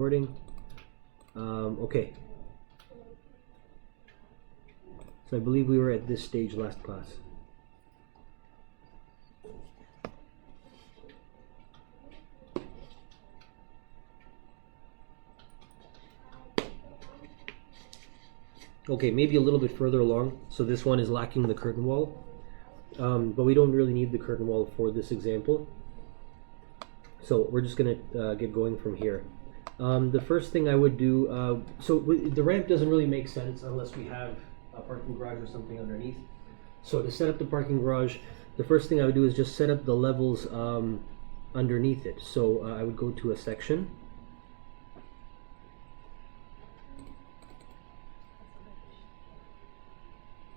Recording. Okay. So I believe we were at this stage last class. Okay, maybe a little bit further along. So this one is lacking the curtain wall, but we don't really need the curtain wall for this example. So we're just gonna get going from here. The first thing I would do, the ramp doesn't really make sense unless we have a parking garage or something underneath. So to set up the parking garage, the first thing I would do is just set up the levels underneath it. So I would go to a section.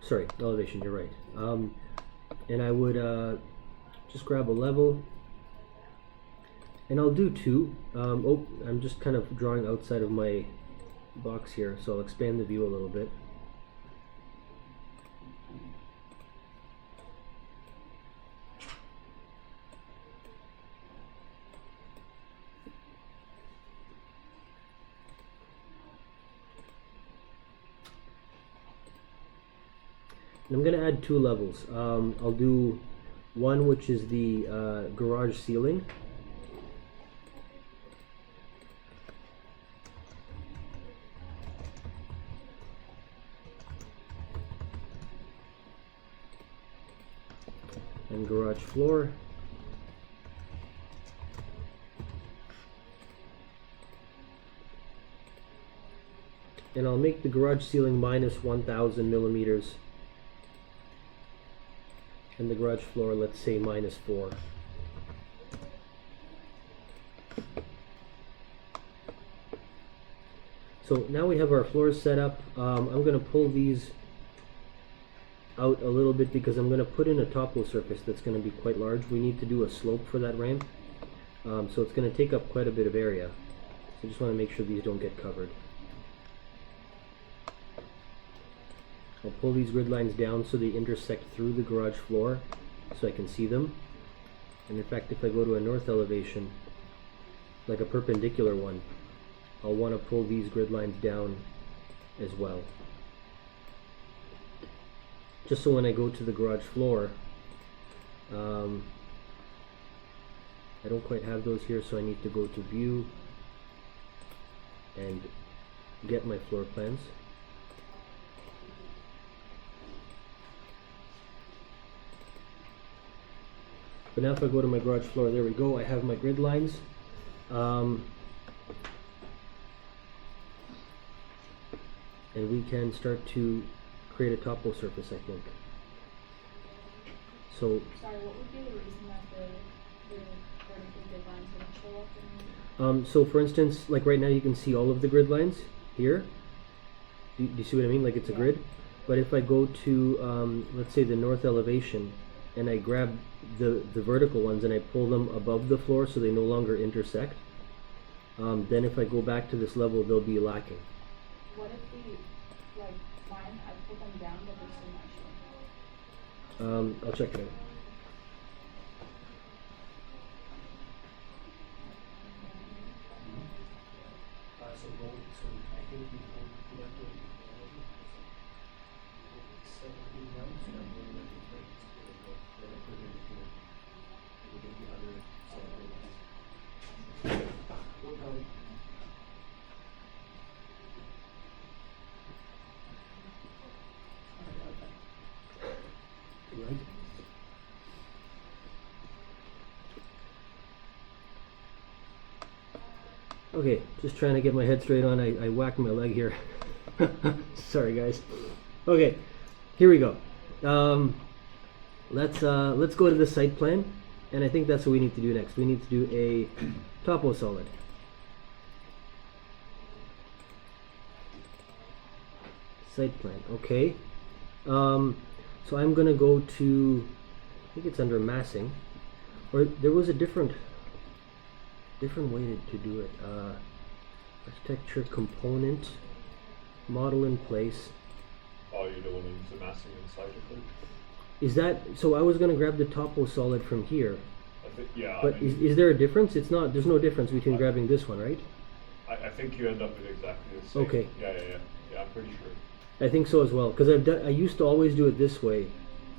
Sorry, elevation, you're right. And I would just grab a level. And I'll do two. Oh, I'm just kind of drawing outside of my box here, so I'll expand the view a little bit. And I'm going to add two levels. I'll do one which is the garage ceiling. And garage floor. And I'll make the garage ceiling minus 1000 millimeters. And the garage floor, let's say minus 4. So now we have our floors set up. I'm going to pull these out a little bit because I'm going to put in a topo surface that's going to be quite large. We need to do a slope for that ramp, so it's going to take up quite a bit of area. So I just want to make sure these don't get covered. I'll pull these grid lines down so they intersect through the garage floor so I can see them. And in fact, if I go to a north elevation, like a perpendicular one, I'll want to pull these grid lines down as well. Just so when I go to the garage floor, I don't quite have those here, so I need to go to view and get my floor plans. But now if I go to my garage floor, there we go, I have my grid lines. And we can start to create a topo surface, I think. So, sorry, what would be the reason that the vertical grid lines wouldn't show up in so for instance, like right now you can see all of the grid lines here. Do you see what I mean? Like it's a grid. But if I go to, let's say the north elevation, and I grab the vertical ones and I pull them above the floor so they no longer intersect, then if I go back to this level, they'll be lacking. What if we, like, mine, I put them down, but they're still not showing? I'll check it out. Okay, just trying to get my head straight on. I whacked my leg here. Sorry, guys. Okay, here we go. Let's go to the site plan, and I think that's what we need to do next. We need to do a topo solid. Site plan. Okay. So I'm gonna go to, I think it's under massing, or there was a different way to do it. Architecture component, model in place. Oh, you're doing the massing inside of it? Is that, so I was going to grab the topo solid from here. I think, yeah. But is there a difference? It's not, there's no difference between grabbing this one, right? I think you end up with exactly the same. Okay. Yeah, I'm pretty sure. I think so as well, because I used to always do it this way,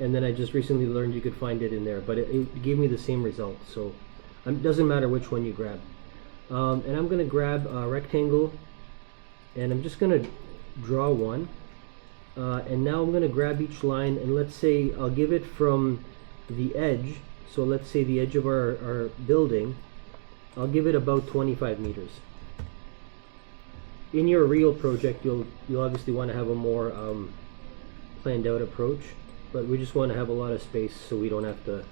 and then I just recently learned you could find it in there, but it gave me the same result, so it doesn't matter which one you grab. And I'm going to grab a rectangle, and I'm just going to draw one, and now I'm going to grab each line, and let's say I'll give it from the edge, so let's say the edge of our building, I'll give it about 25 meters. In your real project, you'll obviously want to have a more planned out approach, but we just want to have a lot of space so we don't have to,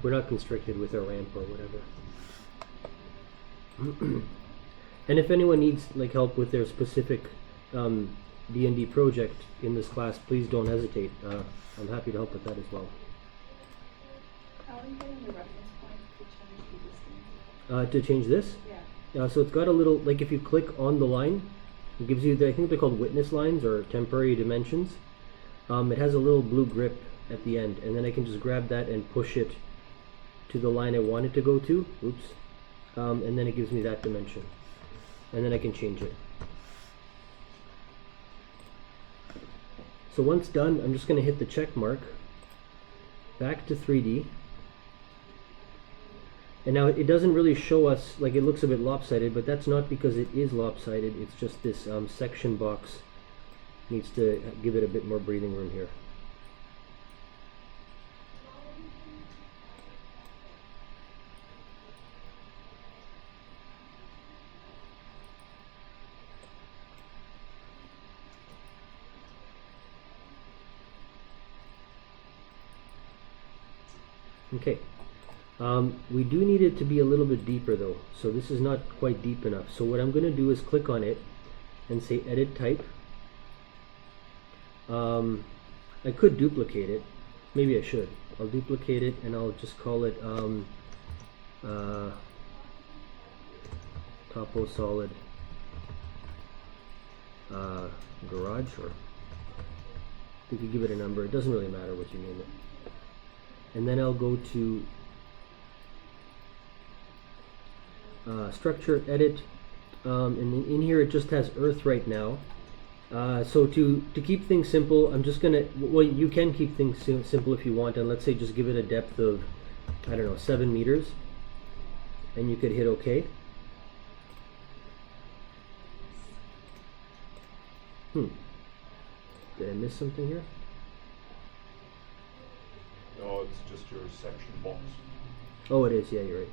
we're not constricted with our ramp or whatever. And if anyone needs like help with their specific D&D project in this class, please don't hesitate. I'm happy to help with that as well. How are you getting the reference point to change the distance? To change this, Yeah. so it's got a little, like if you click on the line, it gives you, I think they're called witness lines or temporary dimensions. It has a little blue grip at the end, and then I can just grab that and push it to the line I want it to go to. Oops. And then it gives me that dimension. And then I can change it. So once done, I'm just going to hit the check mark, back to 3D. And now it doesn't really show us, like it looks a bit lopsided, but that's not because it is lopsided, it's just this section box needs to give it a bit more breathing room here. Okay. We do need it to be a little bit deeper though, so this is not quite deep enough. So what I'm going to do is click on it and say edit type. I could duplicate it, maybe I should. I'll duplicate it and I'll just call it Topo Solid Garage, or you could give it a number, it doesn't really matter what you name it. And then I'll go to structure, edit, and in here it just has earth right now. So to keep things simple, I'm just gonna, well, you can keep things simple if you want, and let's say just give it a depth of, I don't know, 7 meters, and you could hit OK. Did I miss something here? No, it's just your section box. Oh, it is, yeah, you're right.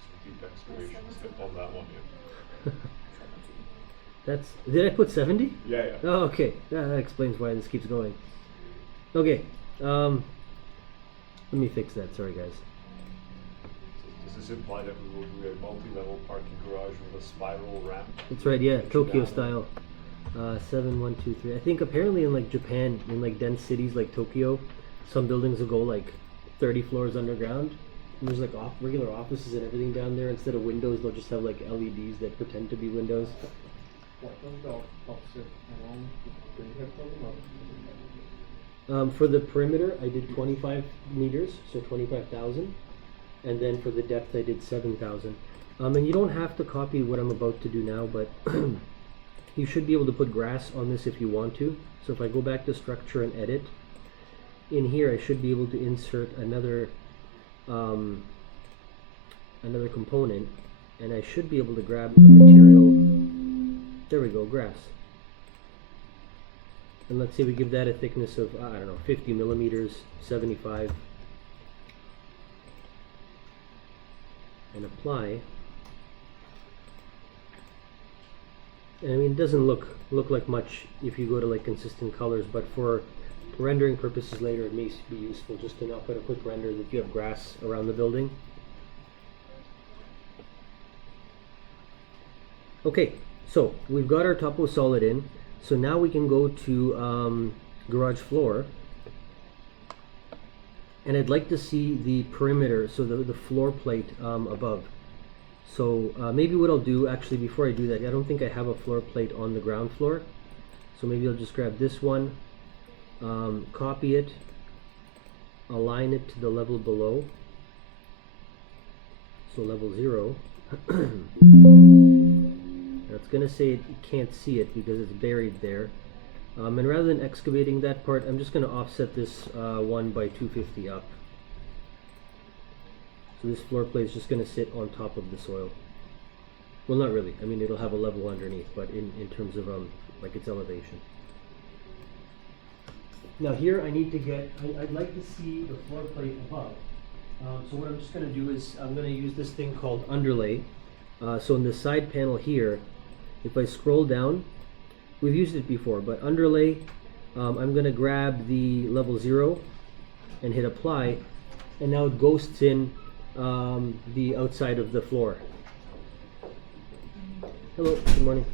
Some deep excavations on that one, yeah. That's, did I put 70? Yeah. Oh, okay. That explains why this keeps going. Okay. Let me fix that. Sorry, guys. Does this imply that we will do a multi-level parking garage with a spiral ramp? That's right. Yeah, Push Tokyo down? style. 7, 1, 2, 3. I think apparently in like Japan, in like dense cities like Tokyo, some buildings will go like 30 floors underground. And there's like regular offices and everything down there. Instead of windows, they'll just have like LEDs that pretend to be windows. For the perimeter, I did 25 meters, so 25,000. And then for the depth, I did 7,000. And you don't have to copy what I'm about to do now, but you should be able to put grass on this if you want to. So if I go back to structure and edit, in here I should be able to insert another another component, and I should be able to grab a material. There we go, grass. And let's say we give that a thickness of, I don't know, 50 millimeters, 75. And apply. And I mean, it doesn't look like much if you go to like consistent colors, but for rendering purposes later, it may be useful just to not put a quick render that you have grass around the building. Okay, so we've got our topo solid in. So now we can go to garage floor, and I'd like to see the perimeter, so the floor plate above. So maybe what I'll do, actually before I do that, I don't think I have a floor plate on the ground floor, so maybe I'll just grab this one copy it, align it to the level below, so level 0. Now it's going to say you can't see it because it's buried there. And rather than excavating that part, I'm just going to offset this 1 by 250 up. So this floor plate is just going to sit on top of the soil. Well, not really. I mean, it'll have a level underneath, but in terms of like its elevation. Now here I need to get, I'd like to see the floor plate above. So what I'm just going to do is I'm going to use this thing called underlay. So in the side panel here, if I scroll down, we've used it before, but underlay, I'm going to grab the level 0 and hit apply, and now it ghosts in the outside of the floor. Hello, good morning.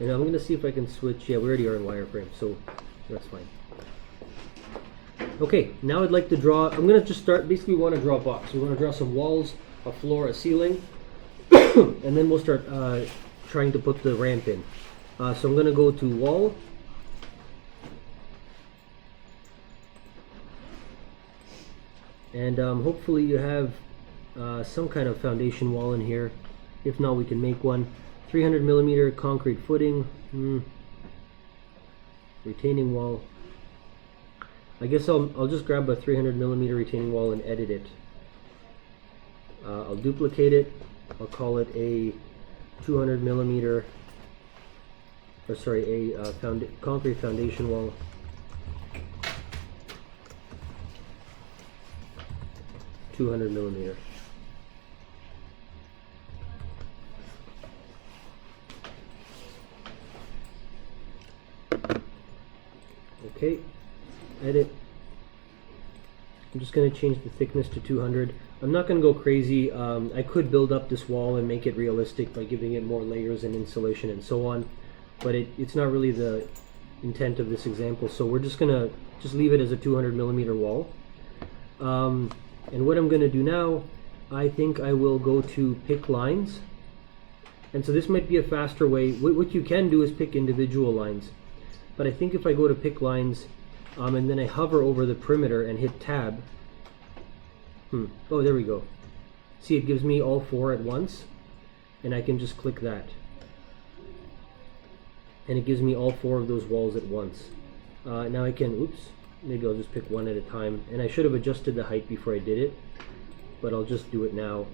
And I'm going to see if I can switch. Yeah, we already are in wireframe, so that's fine. Okay, now I'd like to draw, I'm going to just start, basically we want to draw a box. We want to draw some walls, a floor, a ceiling, and then we'll start trying to put the ramp in. So I'm going to go to wall, and hopefully you have some kind of foundation wall in here. If not, we can make one. 300mm concrete footing, retaining wall. I guess I'll just grab a 300mm retaining wall and edit it. I'll duplicate it. I'll call it a 200mm, or sorry, a concrete foundation wall. $200mm. Okay, edit. I'm just going to change the thickness to 200. I'm not going to go crazy. I could build up this wall and make it realistic by giving it more layers and insulation and so on, but it's not really the intent of this example, so we're just going to leave it as a 200mm wall. And what I'm going to do now, I think I will go to pick lines. And so this might be a faster way. What you can do is pick individual lines. But I think if I go to pick lines, and then I hover over the perimeter and hit tab. Oh, there we go. See, it gives me all 4 at once. And I can just click that. And it gives me all 4 of those walls at once. Now I can, oops, maybe I'll just pick one at a time. And I should have adjusted the height before I did it, but I'll just do it now.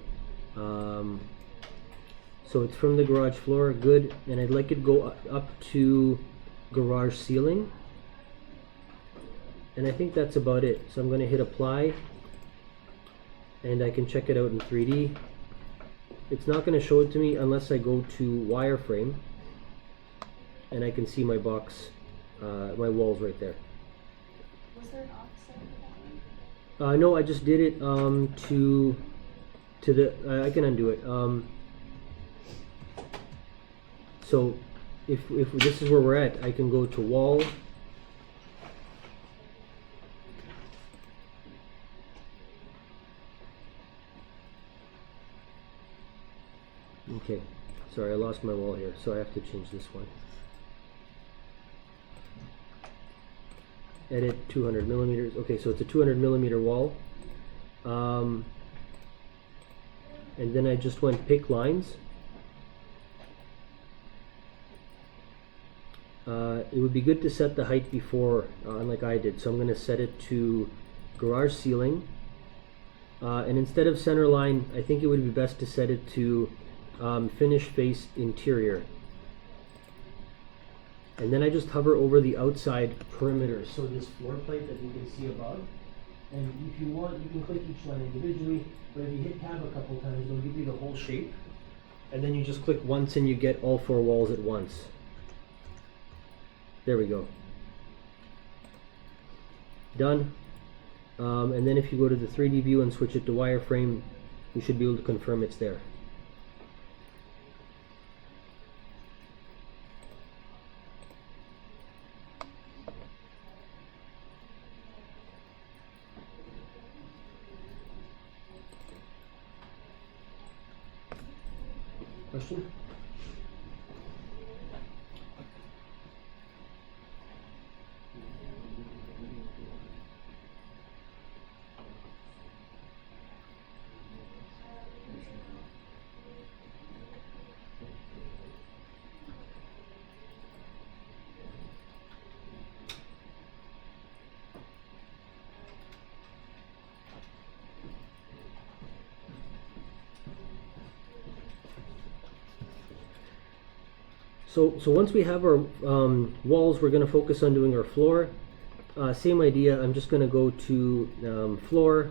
So it's from the garage floor, good. And I'd like it to go up to garage ceiling. And I think that's about it. So I'm going to hit apply, and I can check it out in 3D. It's not going to show it to me unless I go to wireframe, and I can see my box, my walls right there. Was there an offset for that one? No, I just did it to the, I can undo it. So if this is where we're at, I can go to wall, okay, sorry, I lost my wall here, so I have to change this one. Edit 200mm. Okay, so it's a 200mm wall. And then I just went pick lines. It would be good to set the height before, like I did. So I'm going to set it to garage ceiling. And instead of center line, I think it would be best to set it to finish face interior. And then I just hover over the outside perimeter. So this floor plate that you can see above. And if you want, you can click each line individually. But if you hit tab a couple times, it'll give you the whole shape. And then you just click once and you get all 4 walls at once. There we go. Done. And then if you go to the 3D view and switch it to wireframe, you should be able to confirm it's there. Question? So once we have our walls, we're going to focus on doing our floor. Same idea. I'm just going to go to floor.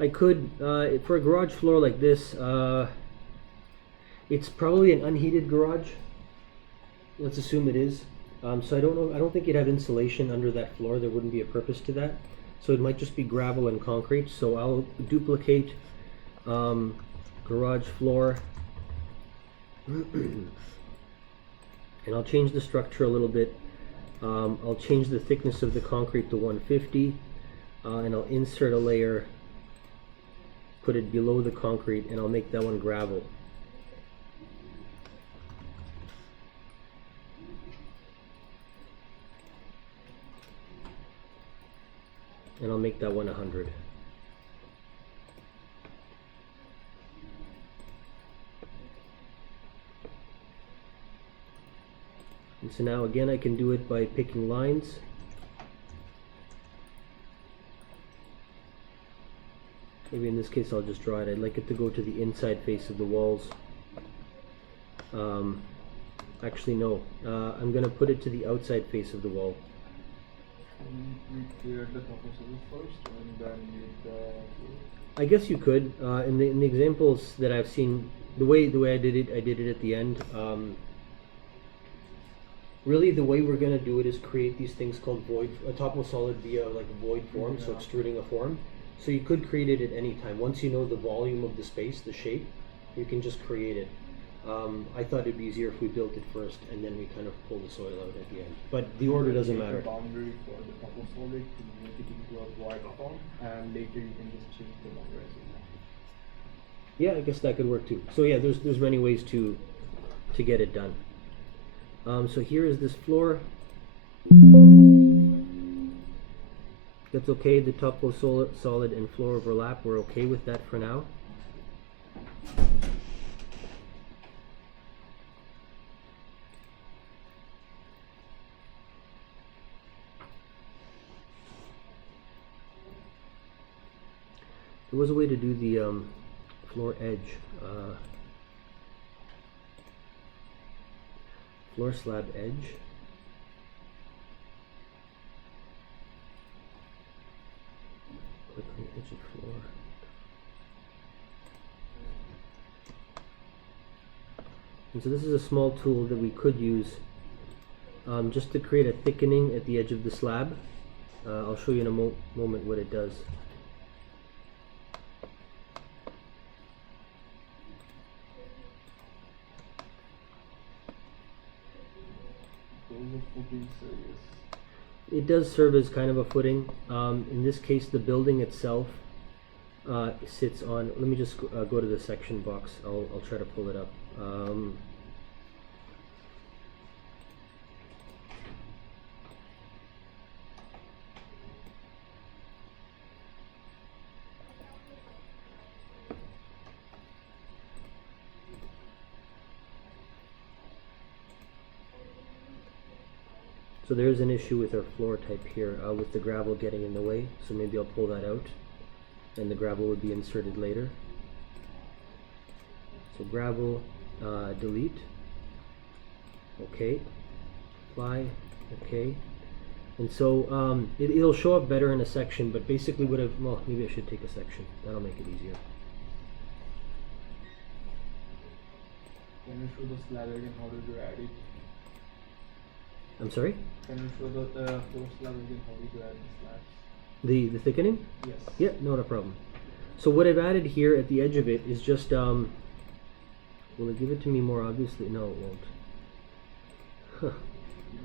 I could, for a garage floor like this, it's probably an unheated garage. Let's assume it is. So I don't know. I don't think you'd have insulation under that floor. There wouldn't be a purpose to that. So it might just be gravel and concrete. So I'll duplicate garage floor, and I'll change the structure a little bit. I'll change the thickness of the concrete to 150, and I'll insert a layer, put it below the concrete, and I'll make that one gravel. And I'll make that one 100. And so now again I can do it by picking lines. Maybe in this case I'll just draw it. I'd like it to go to the inside face of the walls. Actually no, I'm going to put it to the outside face of the wall. We cleared the top of it first and then made the... I guess you could. In the examples that I've seen, the way I did it at the end. Really, the way we're going to do it is create these things called void, a topo solid via like a void form, so extruding a form. So you could create it at any time. Once you know the volume of the space, the shape, you can just create it. I thought it'd be easier if we built it first and then we kind of pull the soil out at the end. But the order doesn't matter. The boundary for the topo solid to make it into a void form, and later you can just change the boundary as you want. Yeah, I guess that could work too. So yeah, there's many ways to get it done. So here is this floor. That's okay. The topo solid and floor overlap. We're okay with that for now. There was a way to do the floor edge. Floor slab edge. Click on the edge of floor. And so this is a small tool that we could use just to create a thickening at the edge of the slab. I'll show you in a moment what it does. It does serve as kind of a footing. In this case, the building itself sits on. Let me just go to the section box. I'll try to pull it up. So there's an issue with our floor type here, with the gravel getting in the way. So maybe I'll pull that out, and the gravel would be inserted later. So gravel, delete. Okay. Apply. Okay. And so it'll show up better in a section, but basically well, maybe I should take a section. That'll make it easier. Can you show the slab again? How did you add it? I'm sorry? Can you show the floor slab again? How did you add the slabs? The thickening? Yes. Yeah, not a problem. So what I've added here at the edge of it is just, will it give it to me more obviously? No, it won't. Huh.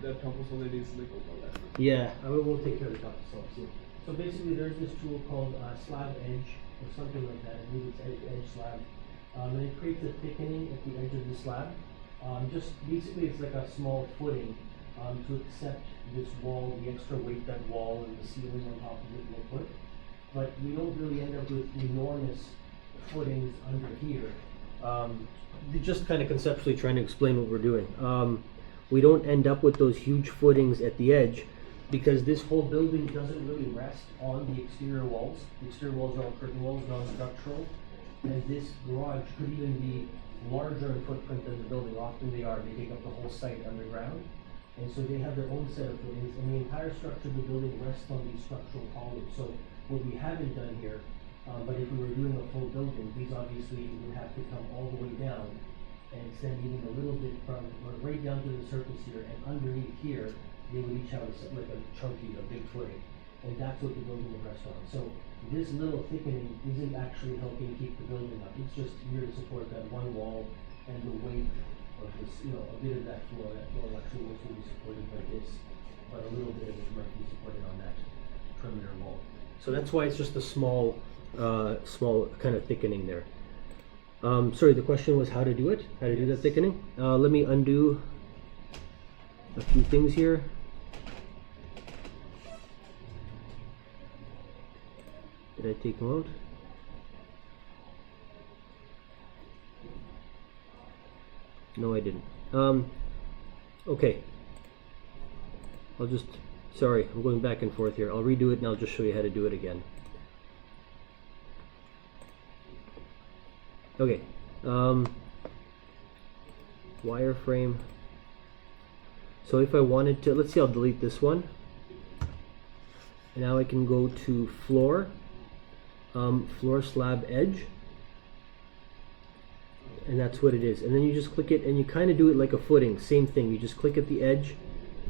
The topo solid is like overlap. Yeah, I will take care of the top itself soon. So basically there's this tool called slab edge, or something like that. I believe it's edge slab. And it creates a thickening at the edge of the slab. Just basically it's like a small footing to accept this wall, the extra weight that wall and the ceiling on top of it will put. But we don't really end up with enormous footings under here. Just kind of conceptually trying to explain what we're doing. We don't end up with those huge footings at the edge because this whole building doesn't really rest on the exterior walls. The exterior walls are all curtain walls, non-structural. And this garage could even be larger in footprint than the building. Often they are. They take up the whole site underground. And so they have their own set of footings, and the entire structure of the building rests on these structural columns. So what we haven't done here, but if we were doing a full building, these obviously would have to come all the way down and extend even a little bit from, or right down to the surface here, and underneath here, they would each have like a chunky, a big footing. And that's what the building would rest on. So this little thickening isn't actually helping keep the building up. It's just here to support that one wall and the weight of this, you know, a bit of that floor. That floor actually will be supported by this, but a little bit of it might be supported on that perimeter wall. So that's why it's just a small kind of thickening there. Sorry, the question was how to do it, how to do that thickening. Let me undo a few things here. Did I take them out? No, I didn't. Okay. I'll just, sorry, I'm going back and forth here. I'll redo it and I'll just show you how to do it again. Okay. Wireframe. So if I wanted to, let's see, I'll delete this one. And now I can go to floor, floor slab edge. And that's what it is. And then you just click it and you kind of do it like a footing. Same thing. You just click at the edge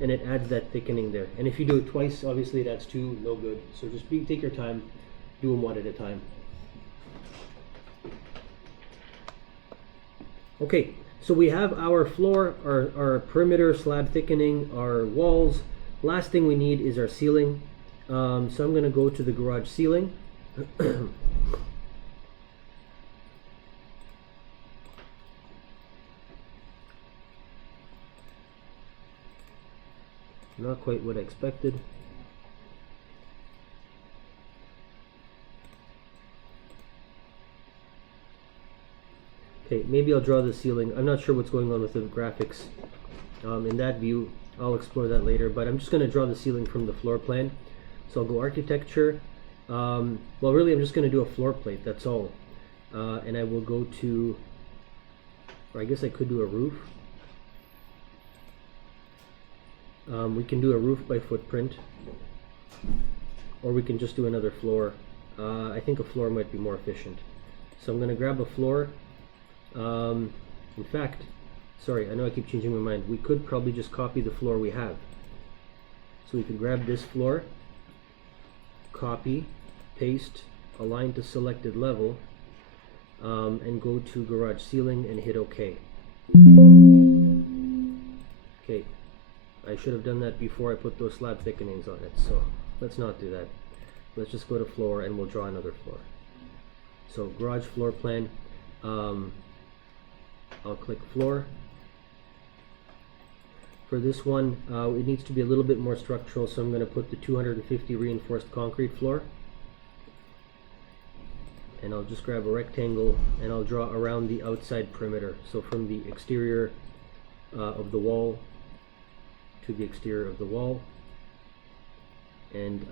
and it adds that thickening there. And if you do it twice, obviously that's two, no good. So just take your time, do them one at a time. Okay, so we have our floor, our perimeter slab thickening, our walls. Last thing we need is our ceiling. So I'm going to go to the garage ceiling. Not quite what I expected. Okay, maybe I'll draw the ceiling. I'm not sure what's going on with the graphics in that view. I'll explore that later, but I'm just going to draw the ceiling from the floor plan. So I'll go architecture. Well, really, I'm just going to do a floor plate, that's all. And I will go to, or I guess I could do a roof. We can do a roof by footprint, or we can just do another floor. I think a floor might be more efficient. So I'm going to grab a floor. In fact, sorry, I know I keep changing my mind. We could probably just copy the floor we have. So we could grab this floor, copy, paste, align to selected level, and go to garage ceiling and hit OK. Okay, I should have done that before I put those slab thickenings on it, so let's not do that. Let's just go to floor and we'll draw another floor. So garage floor plan, I'll click floor. For this one, it needs to be a little bit more structural, so I'm going to put the 250 reinforced concrete floor. And I'll just grab a rectangle and I'll draw around the outside perimeter. So from the exterior of the wall to the exterior of the wall. And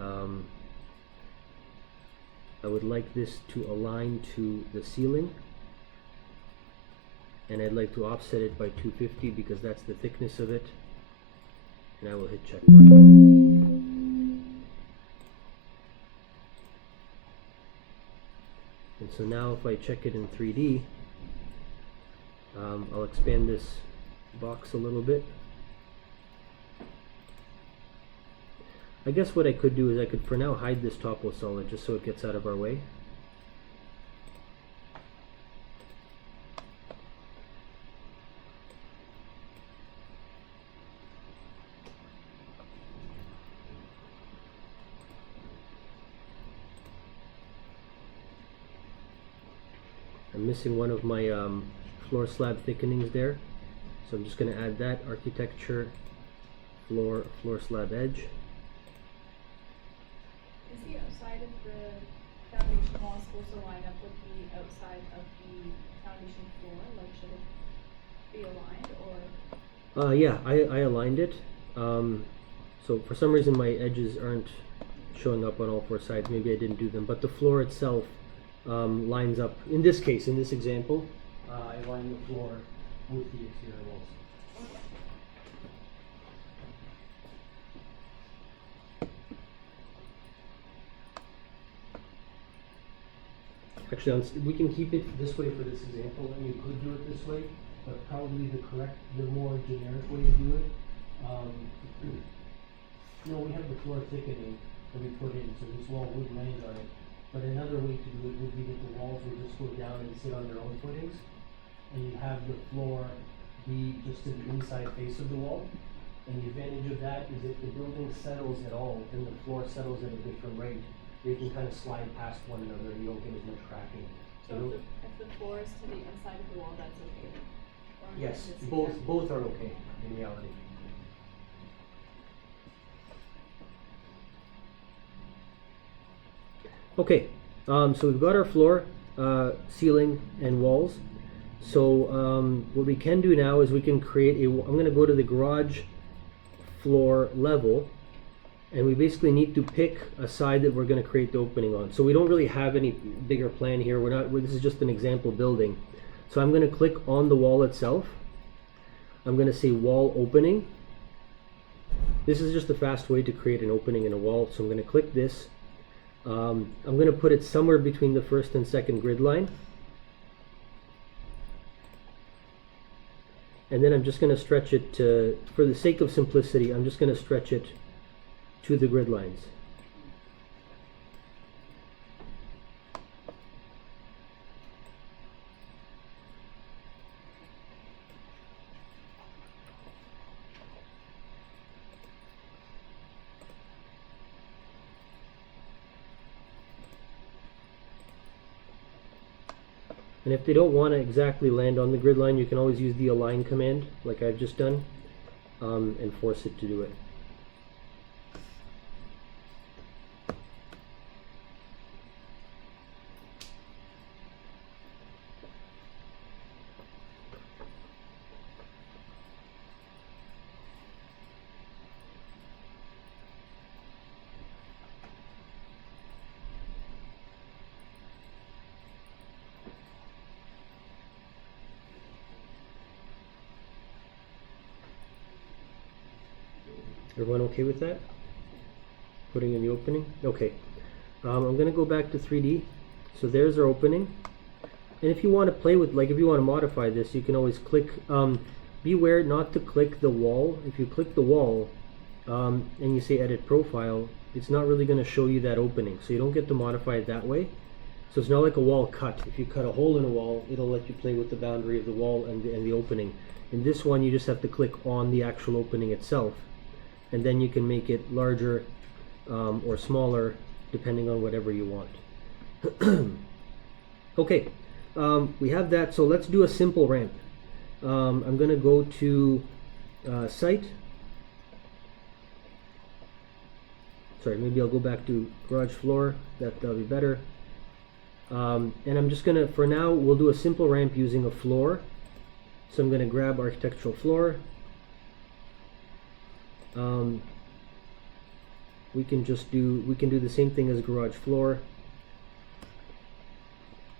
I would like this to align to the ceiling. And I'd like to offset it by 250 because that's the thickness of it. And I will hit check mark. And so now if I check it in 3D, I'll expand this box a little bit. I guess what I could do is I could for now hide this topo solid just so it gets out of our way. I'm missing one of my floor slab thickenings there, so I'm just going to add that architecture floor slab edge. Is the outside of the foundation wall supposed to line up with the outside of the foundation floor? Like, should it be aligned, or? Yeah, I aligned it. So for some reason my edges aren't showing up on all four sides. Maybe I didn't do them, but the floor itself lines up. In this case, in this example, I line the floor with the exterior walls. Actually, we can keep it this way for this example, and you could do it this way, but probably the more generic way to do it. We have the floor thickening that we put in, so this wall would land on it. But another way to do it would be that the walls would just go down and sit on their own footings, and you have the floor be just to the inside face of the wall. And the advantage of that is if the building settles at all, and the floor settles at a different rate, they can kind of slide past one another and you don't get as much cracking. So if the floor is to the inside of the wall, that's okay? Or in Yes, this both example? are okay in reality. Okay, so we've got our floor, ceiling, and walls. So what we can do now is we can create I'm going to go to the garage floor level, and we basically need to pick a side that we're going to create the opening on. So we don't really have any bigger plan here. This is just an example building. So I'm going to click on the wall itself. I'm going to say wall opening. This is just a fast way to create an opening in a wall. So I'm going to click this. I'm going to put it somewhere between the first and second grid line. And then I'm just going to stretch it for the sake of simplicity, I'm just going to stretch it to the grid lines. And if they don't want to exactly land on the grid line, you can always use the align command, like I've just done, and force it to do it. Everyone okay with that? Putting in the opening? Okay. I'm going to go back to 3D. So there's our opening. And if you want to play with, if you want to modify this, you can always click. Beware not to click the wall. If you click the wall and you say edit profile, it's not really going to show you that opening. So you don't get to modify it that way. So it's not like a wall cut. If you cut a hole in a wall, it'll let you play with the boundary of the wall and the opening. In this one, you just have to click on the actual opening itself. And then you can make it larger or smaller depending on whatever you want. Okay, we have that, so let's do a simple ramp. I'm going to go to site. Sorry, maybe I'll go back to garage floor, that'll be better. And I'm just going to, for now, we'll do a simple ramp using a floor. So I'm going to grab architectural floor. We can do the same thing as garage floor,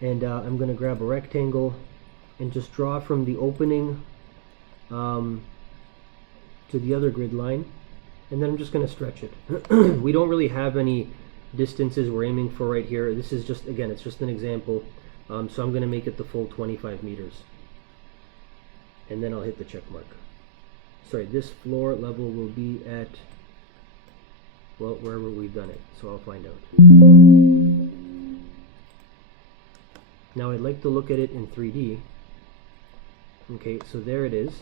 and I'm going to grab a rectangle and just draw from the opening to the other grid line, and then I'm just going to stretch it. We don't really have any distances we're aiming for right here. This is just, again, it's just an example, so I'm going to make it the full 25 meters, and then I'll hit the check mark. Sorry, this floor level will be at, well, wherever we've done it, so I'll find out. Now I'd like to look at it in 3D. Okay, so there it is.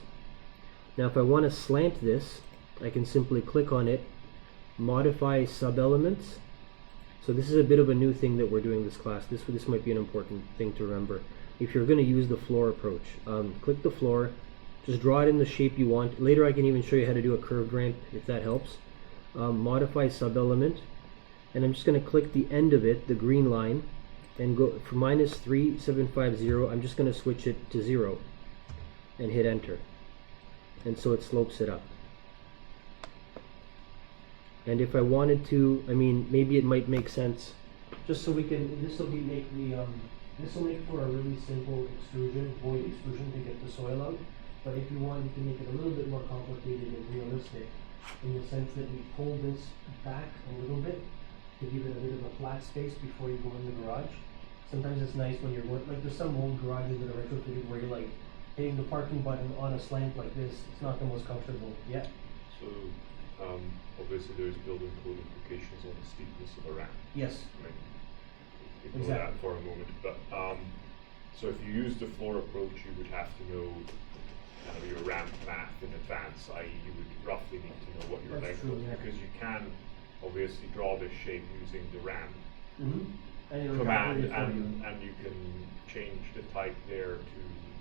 Now if I want to slant this, I can simply click on it, modify sub-elements. So this is a bit of a new thing that we're doing this class. This might be an important thing to remember. If you're going to use the floor approach, click the floor, just draw it in the shape you want. Later I can even show you how to do a curved ramp if that helps. Modify sub-element, and I'm just going to click the end of it, the green line, and go for -3750. I'm just going to switch it to 0 and hit enter, and so it slopes it up. And if I wanted to, I mean, maybe it might make sense just so we can, this will make for a really simple extrusion, void extrusion to get the soil out. But if you want, you can make it a little bit more complicated and realistic in the sense that we pull this back a little bit to give it a bit of a flat space before you go in the garage. Sometimes it's nice when you're like there's some old garages that are retrofitted where you're like hitting the parking button on a slant like this. It's not the most comfortable. Yeah. So, obviously there's building code implications on the steepness of a ramp. Yes. I mean, ignore that for a moment, but, so if you use the floor approach, you would have to know your ramp math in advance, i.e. you would roughly need to know what your That's length true, was, yeah. because you can obviously draw this shape using the ramp Mm-hmm. And it'll command, calculate it for you. and you can change the type there to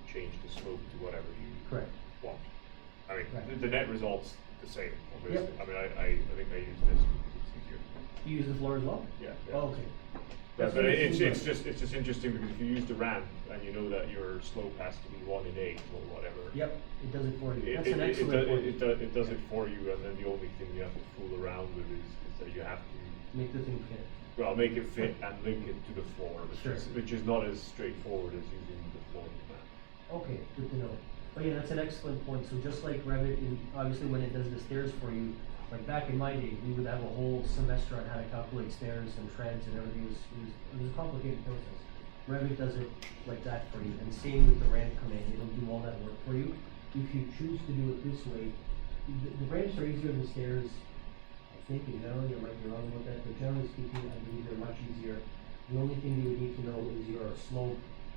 change the slope to whatever you Correct. want. I mean, Right. the net result's the same, obviously. Yep. I mean, I think I use this because it's easier. You use the floor as well? Yeah. Oh, okay. Yeah, That's but really it's cool. just interesting because if you use the ramp and you know that your slope has to be 1 in 8 or whatever. Yep, it does it for you. It, That's an excellent point. it does it for you, and then the only thing you have to fool around with is that you have to Make the thing fit. make it fit and link it to the floor, Sure. which is not as straightforward as using the floor map. Okay, good to know. But yeah, that's an excellent point. So just like Revit, obviously when it does the stairs for you, like back in my day, we would have a whole semester on how to calculate stairs and treads and everything. It was a complicated process. Revit does it like that for you, and same with the ramp command. It'll do all that work for you. If you choose to do it this way, the ramps are easier than stairs. I think in general, you might be wrong about that, but generally speaking, I believe they're much easier. The only thing you would need to know is your slope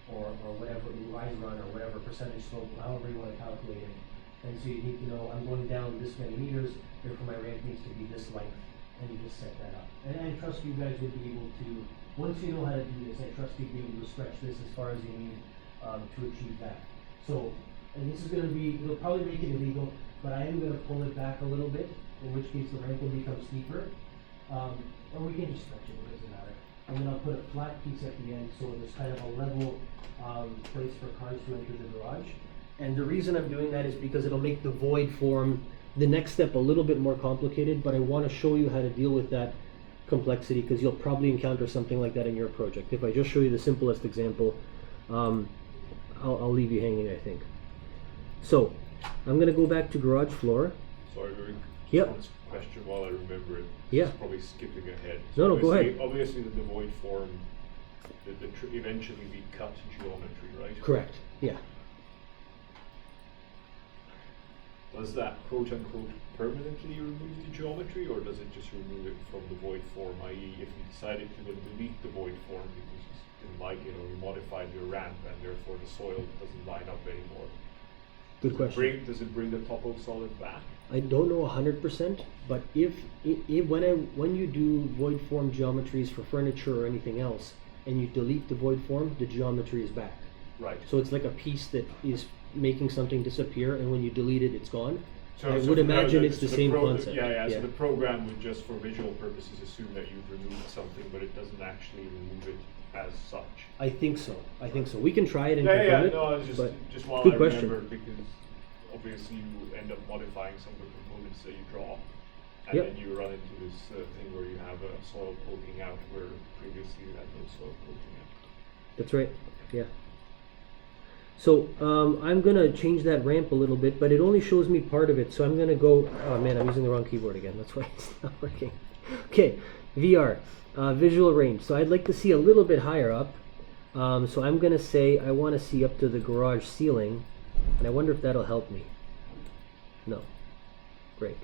or whatever, rise run or whatever percentage slope, however you want to calculate it. And so you need to know, I'm going down this many meters, therefore my ramp needs to be this length, and you just set that up. And I trust you guys would be able to, once you know how to do this, I trust you'd be able to stretch this as far as you need to achieve that. So, and this is going to be, it'll probably make it illegal, but I am going to pull it back a little bit, in which case the ramp will become steeper. Or we can just stretch it, it doesn't matter. And then I'll put a flat piece at the end, so there's kind of a level place for cars to enter the garage. And the reason I'm doing that is because it'll make the void form, the next step, a little bit more complicated, but I want to show you how to deal with that complexity, because you'll probably encounter something like that in your project. If I just show you the simplest example, I'll leave you hanging, I think. So, I'm going to go back to garage floor. Sorry, Rick. Yep. One question while I remember it. Yeah. It's probably skipping ahead. No, go ahead. Obviously, the void form, eventually be cut geometry, right? Correct. Yeah. Does that quote unquote permanently remove the geometry, or does it just remove it from the void form? I.e., if you decided to then delete the void form because you didn't like it, or you modified your ramp and therefore the soil doesn't line up anymore. Good question. Does it bring the topo solid back? I don't know 100%, but when you do void form geometries for furniture or anything else, and you delete the void form, the geometry is back. Right. So it's like a piece that is making something disappear, and when you delete it, it's gone. I would so imagine the- it's the so same pro- concept. Yeah. So the program would just, for visual purposes, assume that you've removed something, but it doesn't actually remove it as such. I think so. We can try it and Yeah, confirm it. no, it's but just while good I question. remember, because obviously you end up modifying some of the components that you draw, and Yep. then you run into this thing where you have soil poking out where previously you had no soil poking out. That's right. Yeah. So I'm gonna change that ramp a little bit, but it only shows me part of it. So I'm gonna go. Oh man, I'm using the wrong keyboard again. That's why it's not working. Okay, VR, visual range. So I'd like to see a little bit higher up. So I'm gonna say I want to see up to the garage ceiling, and I wonder if that'll help me. No. Great.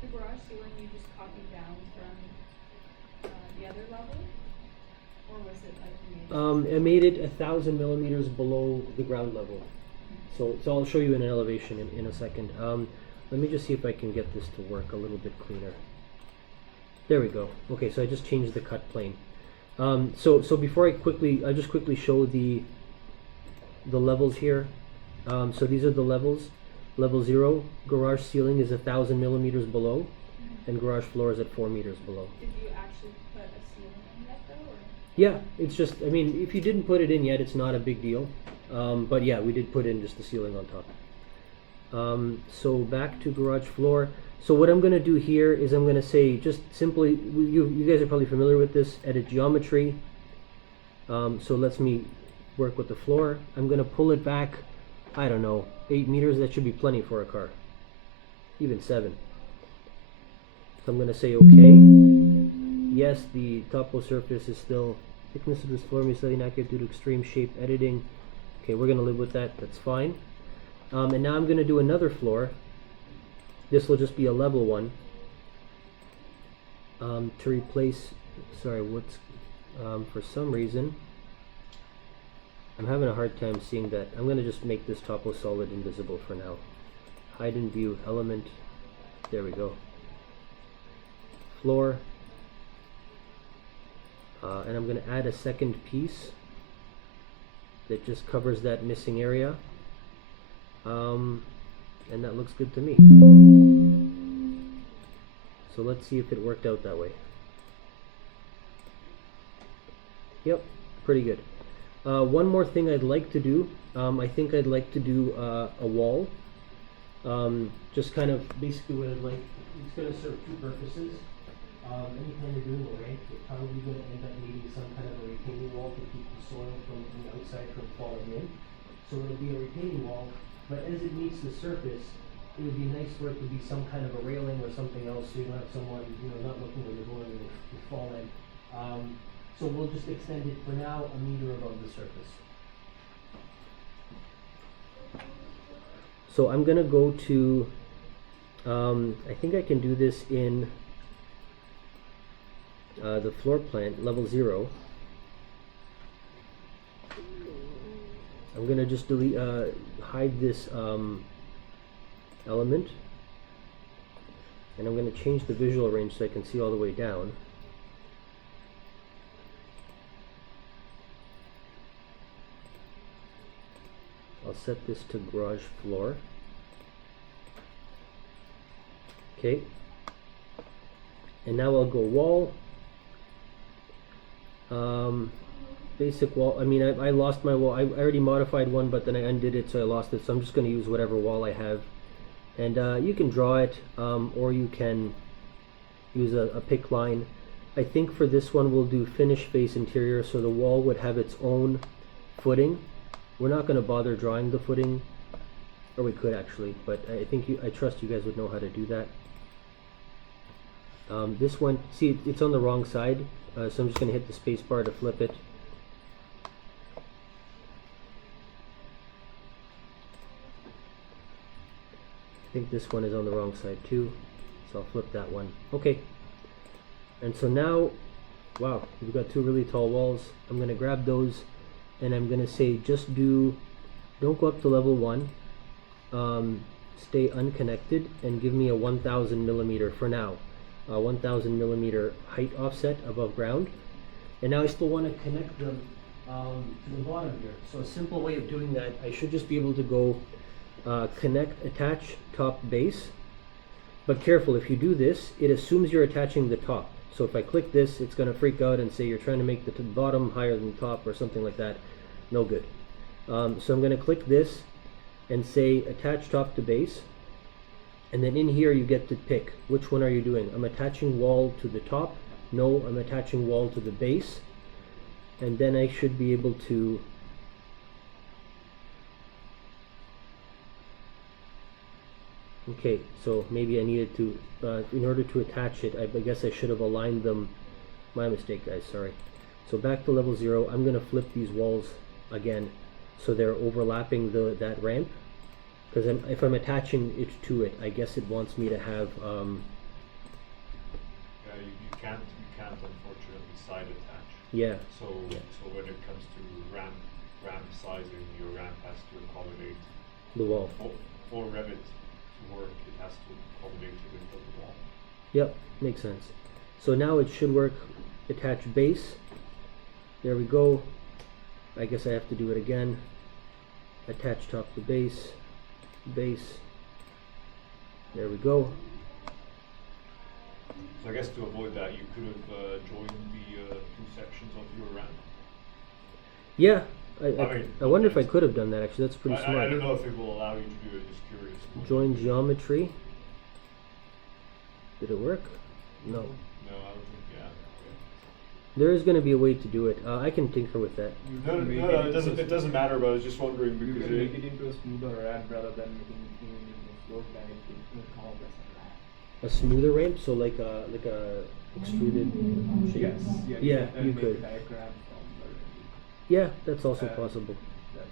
The garage ceiling you just copied down from the other level? Or was it like you made I made it 1,000 millimeters below the ground level. So I'll show you in an elevation in a second. Let me just see if I can get this to work a little bit cleaner. There we go. Okay, so I just changed the cut plane. So before I'll just quickly show the levels here. So these are the levels. Level 0, garage ceiling is 1,000 millimeters below, and garage floor is at 4 meters below. Did you actually put a ceiling in yet though, or? Yeah, it's just, I mean, if you didn't put it in yet, it's not a big deal. But yeah, we did put in just the ceiling on top. So back to garage floor. So what I'm going to do here is I'm going to say just simply, you guys are probably familiar with this, edit geometry. So lets me work with the floor. I'm going to pull it back, I don't know, 8 meters. That should be plenty for a car, even 7. So I'm going to say okay. Yes, the topo surface is still, thickness of this floor may be slightly inaccurate due to extreme shape editing. Okay, we're going to live with that, that's fine. And now I'm going to do another floor. This will just be a level one. To replace, sorry, what's, for some reason, I'm having a hard time seeing that. I'm going to just make this topo solid invisible for now. Hide in view element, there we go. Floor. And I'm going to add a second piece that just covers that missing area. And that looks good to me. So let's see if it worked out that way. Yep, pretty good. One more thing I'd like to do, I think I'd like to do a wall. Just kind of basically what I'd like, it's going to serve 2 purposes. Anytime you're doing a ramp, you're probably going to end up needing some kind of a retaining wall to keep the soil from the outside from falling in. So it'll be a retaining wall, but as it meets the surface, it would be nice for it to be some kind of a railing or something else, so you don't have someone, not looking where they're going and they fall in. So we'll just extend it for now 1 meter above the surface. So I'm gonna go to, I think I can do this in the floor plan, level 0. I'm gonna just delete, hide this element, and I'm gonna change the visual range so I can see all the way down. I'll set this to garage floor. Okay. And now I'll go wall. Basic wall. I mean, I lost my wall. I already modified one, but then I undid it, so I lost it. So I'm just going to use whatever wall I have. And you can draw it, or you can use a pick line. I think for this one we'll do finish face interior, so the wall would have its own footing. We're not going to bother drawing the footing, or we could actually, but I think I trust you guys would know how to do that. This one, see, it's on the wrong side, so I'm just going to hit the space bar to flip it. I think this one is on the wrong side too, so I'll flip that one. Okay, and so now, wow, we've got 2 really tall walls. I'm going to grab those, and I'm going to say just don't go up to level 1, stay unconnected, and give me a 1000 millimeter for now, 1000 millimeter height offset above ground. And now I still want to connect them to the bottom here. So a simple way of doing that, I should just be able to go connect, attach top base. But careful, if you do this, it assumes you're attaching the top. So if I click this, it's going to freak out and say you're trying to make the bottom higher than the top or something like that. No good. So I'm going to click this and say attach top to base. And then in here you get to pick which one are you doing. I'm attaching wall to the top. No, I'm attaching wall to the base. And then I should be able to okay, so maybe I needed to, in order to attach it, I guess I should have aligned them. My mistake, guys, sorry. So back to level 0, I'm going to flip these walls again so they're overlapping that ramp. Because if I'm attaching it to it, I guess it wants me to have... Yeah, you can't unfortunately side attach. Yeah. So when it comes to ramp sizing, your ramp has to accommodate the wall. For Revit to work, it has to accommodate the width of the wall. Yep, makes sense. So now it should work. Attach base. There we go. I guess I have to do it again. Attach top to base. Base. There we go. So I guess to avoid that, you could have joined the 2 sections of your ramp. Yeah, I wonder if I could have done that actually. That's pretty I smart. don't know if it will allow you to do it, just curious. Join geometry. Did it work? No. No, I don't think, yeah. There is going to be a way to do it. I can tinker with that. You No, can make it doesn't matter, but I was just wondering You because can make it into a smoother ramp rather than making it into a slope that it will come up as a ramp. A smoother ramp, so like a extruded shape. Yes, Yeah, and you make could. diagram from Yeah, that's also Uh, possible. that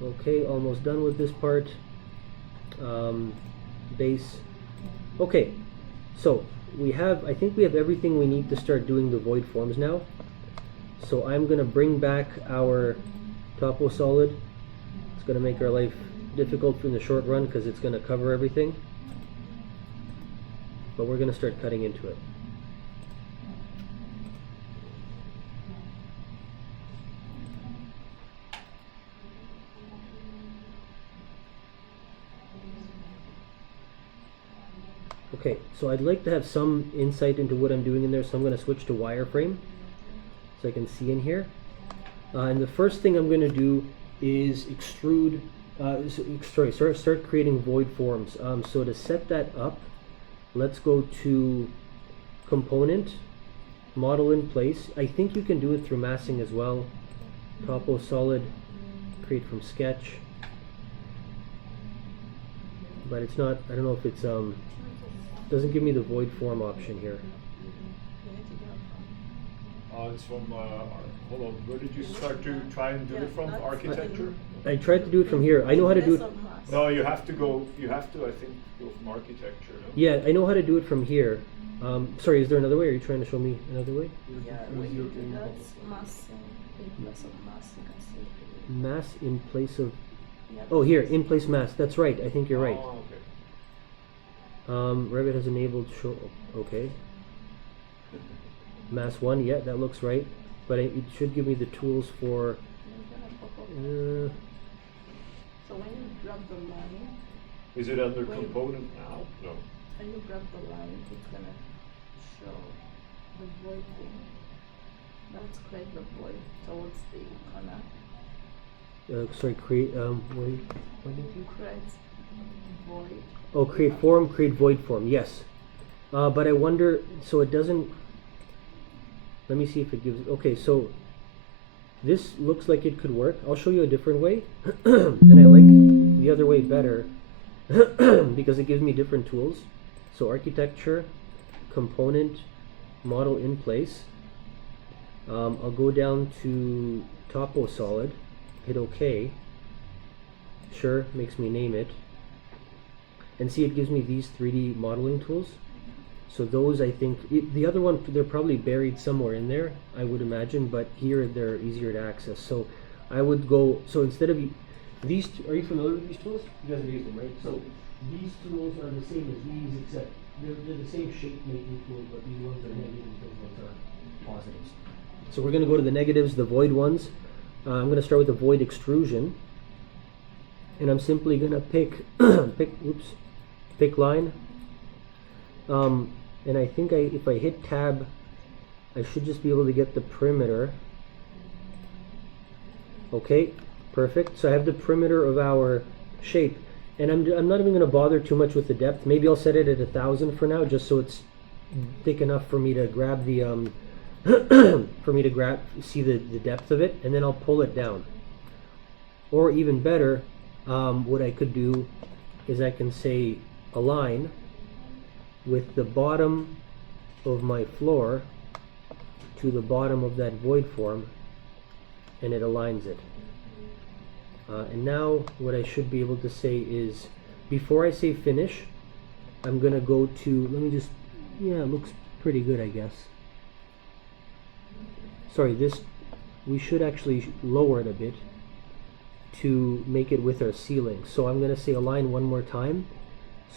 will Okay, almost done with this part. Base. Okay, so I think we have everything we need to start doing the void forms now. So I'm gonna bring back our topo solid. It's gonna make our life difficult in the short run because it's gonna cover everything. But we're gonna start cutting into it. Okay, so I'd like to have some insight into what I'm doing in there, so I'm going to switch to wireframe so I can see in here. And the first thing I'm going to do is extrude, start creating void forms. So to set that up, let's go to component, model in place. I think you can do it through massing as well. Topo solid, create from sketch. But it's not, I don't know if it's, doesn't give me the void form option here. it's from, hold on, where did you start to try and do it from? Architecture? I tried to do it from here. I know how to do it. No, you have to, I think, go from architecture, no? Yeah, I know how to do it from here. Sorry, is there another way? Are you trying to show me another way? Yeah, when you do that, mass in place of mass, you can see. Mass in place of. Yeah, Oh, here, in place mass. That's right. I think you're right. Oh, okay. Revit has enabled show. Okay. Mass 1, yeah, that looks right. But it should give me the tools for. you're gonna pop up. So when you grab the line, Is it under Wait. component now? No. when you grab the line, it's gonna show the void thing. Let's create the void towards the corner. Sorry, create. Wait. What did you? Create void. Oh, create form, create void form. Yes. But I wonder. So it doesn't. Let me see if it gives. Okay, so this looks like it could work. I'll show you a different way, and I like the other way better because it gives me different tools. So architecture, component, model in place. I'll go down to topo solid, hit OK. Sure, makes me name it. And see, it gives me these 3D modeling tools. So those, I think, the other one, they're probably buried somewhere in there, I would imagine, but here they're easier to access. So I would go, so instead of these, are you familiar with these tools? You guys have used them, right? So these tools are the same as these, except they're the same shape making tool, but these ones are negatives, those ones are positives. So we're going to go to the negatives, the void ones. I'm going to start with the void extrusion. And I'm simply going to pick line. And I think if I hit tab, I should just be able to get the perimeter. Okay, perfect. So I have the perimeter of our shape. And I'm not even going to bother too much with the depth. Maybe I'll set it at 1,000 for now, just so it's thick enough for me to grab the see the depth of it, and then I'll pull it down. Or even better, what I could do is I can say align with the bottom of my floor to the bottom of that void form, and it aligns it. And now what I should be able to say is, before I say finish, I'm gonna go to, let me just, yeah, it looks pretty good, I guess. Sorry, this, we should actually lower it a bit to make it with our ceiling. So I'm gonna say align one more time.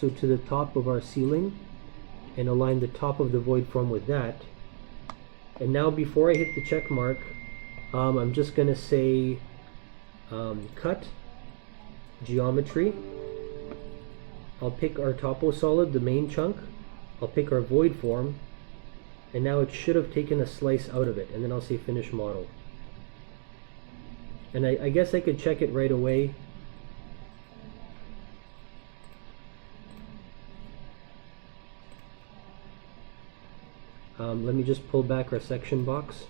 So to the top of our ceiling, and align the top of the void form with that. And now before I hit the check mark, I'm just gonna say cut, geometry. I'll pick our topo solid, the main chunk. I'll pick our void form, and now it should have taken a slice out of it, and then I'll say finish model. And I guess I could check it right away. Let me just pull back our section box.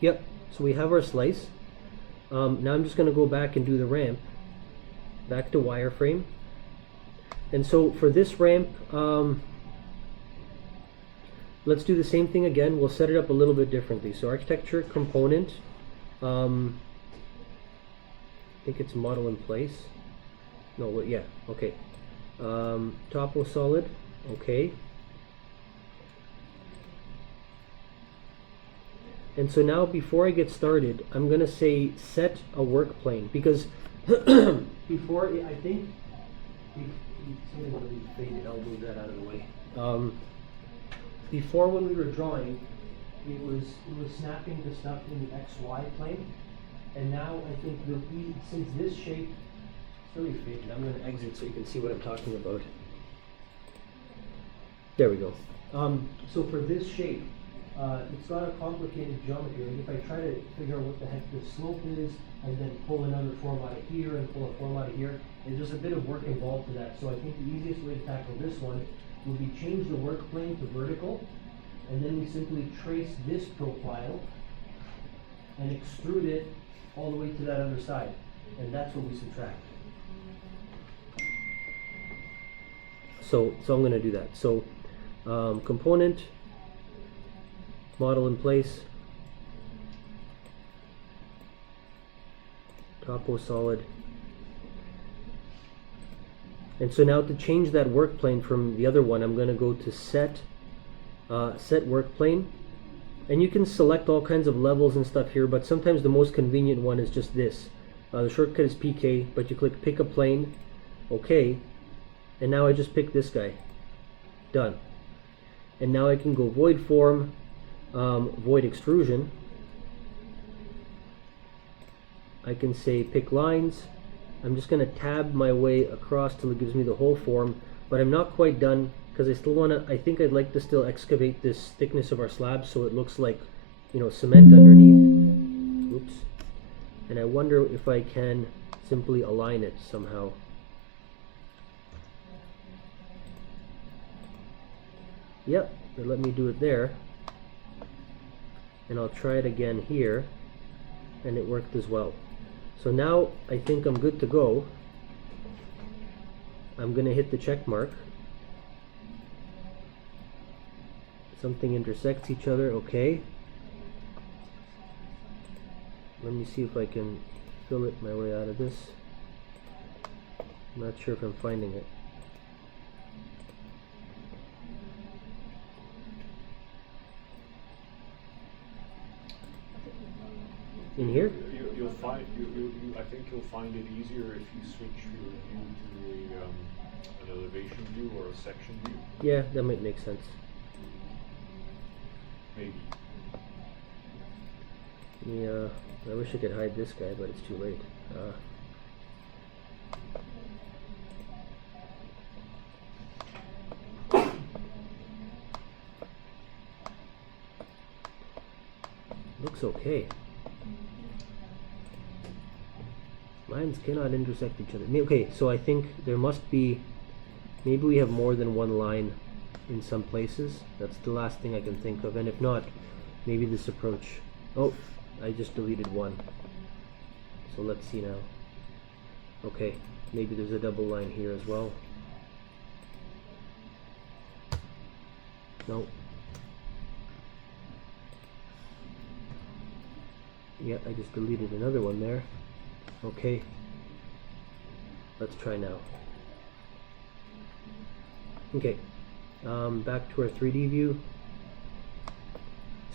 Yep, so we have our slice. Now I'm just going to go back and do the ramp. Back to wireframe. And so for this ramp, let's do the same thing again. We'll set it up a little bit differently. So architecture component, I think it's model in place. No, well, yeah, okay. Topo solid, okay. And so now before I get started, I'm going to say set a work plane, because before, I think, something really faded, I'll move that out of the way. Before when we were drawing, it was snapping the stuff in the XY plane, and now I think since this shape, it's really faded, I'm going to exit so you can see what I'm talking about. There we go. So for this shape, it's got a complicated geometry. Like if I try to figure out what the heck the slope is, and then pull another form out of here and pull a form out of here, there's a bit of work involved to that. So I think the easiest way to tackle this one would be change the work plane to vertical, and then we simply trace this profile and extrude it all the way to that other side, and that's what we subtract. So I'm going to do that. So component, model in place, topo solid. And so now to change that work plane from the other one, I'm going to go to set work plane, and you can select all kinds of levels and stuff here, but sometimes the most convenient one is just this. The shortcut is PK, but you click pick a plane, okay, and now I just pick this guy. Done. And now I can go void form, void extrusion. I can say pick lines. I'm just going to tab my way across till it gives me the whole form, but I'm not quite done because I still want to, I think I'd like to still excavate this thickness of our slab so it looks like, you know, cement underneath. Oops. And I wonder if I can simply align it somehow. Yep, they let me do it there. And I'll try it again here, and it worked as well. So now I think I'm good to go. I'm going to hit the check mark. Something intersects each other, okay. Let me see if I can fill it my way out of this. I'm not sure if I'm finding it. In here? I think you'll find it easier if you switch your view to an elevation view or a section view. Yeah, that might make sense. Maybe. Yeah, I wish I could hide this guy, but it's too late. Looks okay. Lines cannot intersect each other. Okay, so I think there must be, maybe we have more than one line in some places. That's the last thing I can think of. And if not, maybe this approach. Oh, I just deleted one. So let's see now. Okay, maybe there's a double line here as well. No. Yeah, I just deleted another one there. Okay, let's try now. Okay, back to our 3D view.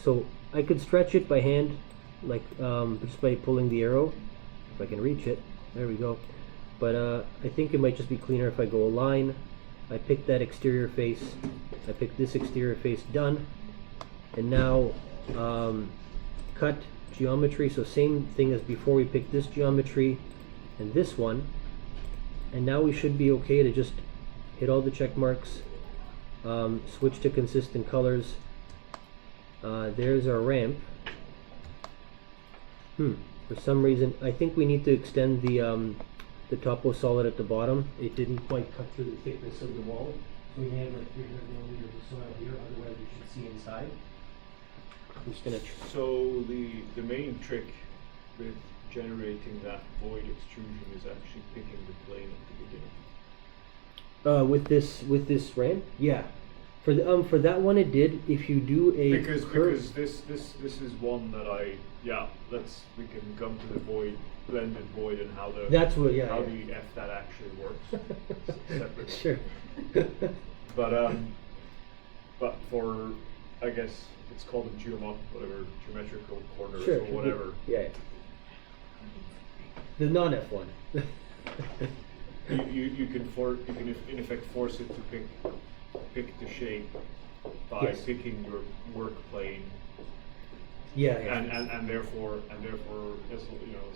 So I could stretch it by hand, like just by pulling the arrow, if I can reach it. There we go. But I think it might just be cleaner if I go align. I pick that exterior face. I pick this exterior face, done. And now cut geometry, so same thing as before. We pick this geometry, and this one, and now we should be okay to just hit all the check marks, switch to consistent colors. There's our ramp. For some reason, I think we need to extend the topo solid at the bottom. It didn't quite cut through the thickness of the wall. So we have like 300 millimeters of soil here, otherwise we should see inside. I'm just gonna So the main trick with generating that void extrusion is actually picking the plane at the beginning. with this ramp, yeah. For that one it did. If you do a Because curve, this is one that we can come to the void, blended void, and how the that's what, yeah, how yeah. the F that actually works separately. Sure. But for, I guess it's called a geometrical corners Sure, or whatever. Yeah, yeah. The non-F one. You can in effect force it to pick the shape by Yes. picking your work plane. Yeah, yeah. And therefore, as